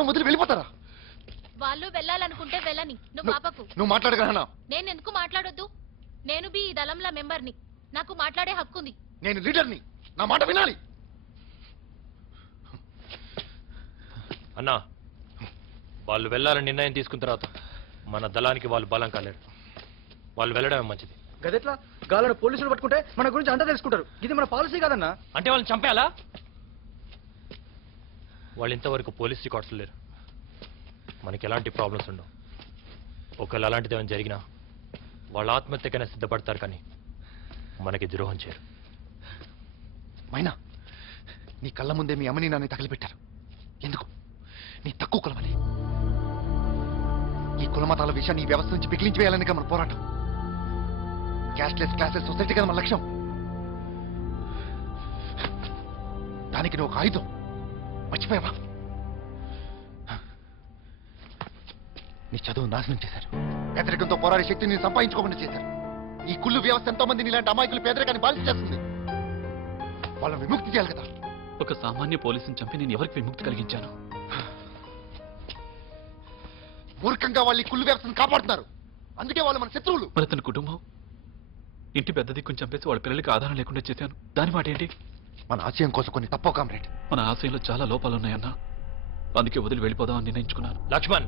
కులం వదిలి వెళ్ళిపోతారా? వాళ్ళు వెళ్ళాలనుకుంటే వెళ్ళని, నువ్వు పాపకు. నువ్వు మాట్లాడగలనా? నేను ఎందుకు మాట్లాడొద్దు? నేను బి ఈ దళంల మెంబర్ని, నాకు మాట్లాడే హక్కుంది. నేను లీడర్ని, నా మాట వినాలి. అన్నా, వాళ్ళు వెళ్ళాలని నిర్ణయం తీసుకున్న తర్వాత మన దళానికి వాళ్ళు బలం కాలేరు. వాళ్ళు వెళ్ళడమే మంచిది. గదెట్లా గాలను పోలీసులు పట్టుకుంటే మన గురించి అంతా తెలుసుకుంటారు. ఇది మన పాలసీ కాదన్నా. అంటే వాళ్ళని చంపేయాలా? వాళ్ళు ఇంతవరకు పోలీస్ రికార్డ్స్ లేరు. మనకి ఎలాంటి ప్రాబ్లమ్స్ ఉండవు. ఒకవేళ అలాంటిది ఏమైనా జరిగినా వాళ్ళ ఆత్మహత్యకైనా సిద్ధపడతారు, కానీ మనకి ద్రోహం చేయరు. మైనా, నీ కళ్ళ ముందే మీ అమ్మని నాన్ని తగిలిపెట్టారు. ఎందుకు? నీ తక్కువ కులమని. ఈ కులమతాల విషయాన్ని ఈ వ్యవస్థ నుంచి పిగిలించి వేయాలని మన పోరాటం. క్యాస్ట్లెస్ క్లాసెస్ సొసైటీ కదా మన లక్ష్యం. దానికి నువ్వు ఒక ఆయుధం. మర్చిపోయావా? నీ చదువు నాశనం చేశారు. పేదరికంతో పోరాడే శక్తిని సంపాదించుకోకుండా చేశారు. ఈ కుళ్ళు వ్యవస్థ ఎంతో మంది ఇలాంటి అమాయకులు పేదరికాన్ని బాధించి చేస్తుంది. వాళ్ళని విముక్తి చేయాలి కదా. ఒక సామాన్య పోలీసుని చంపి నేను ఎవరికి విముక్తి కలిగించాను? మూర్ఖంగా వాళ్ళు ఈ కుళ్ళు వ్యవస్థను కాపాడుతున్నారు. అందుకే వాళ్ళు మన శత్రువులు. మరి అతని కుటుంబం, ఇంటి పెద్ద దిక్కుని చంపేసి వాళ్ళ పిల్లలకి ఆధారం లేకుండా చేశాను. దాని మాట ఏంటి? మన ఆశయం కోసం కొన్ని తప్పో కామ్రేడ్. మన ఆశయంలో చాలా లోపాలున్నాయన్నా. అందుకే వదిలి వెళ్ళిపోదామని నిర్ణయించుకున్నాను. లక్ష్మణ్,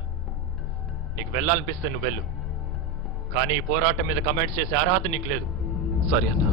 నీకు వెళ్ళాలనిపిస్తే నువ్వు వెళ్ళు, కానీ ఈ పోరాటం మీద కమెంట్స్ చేసే అర్హత నీకు లేదు. సరే అన్నా.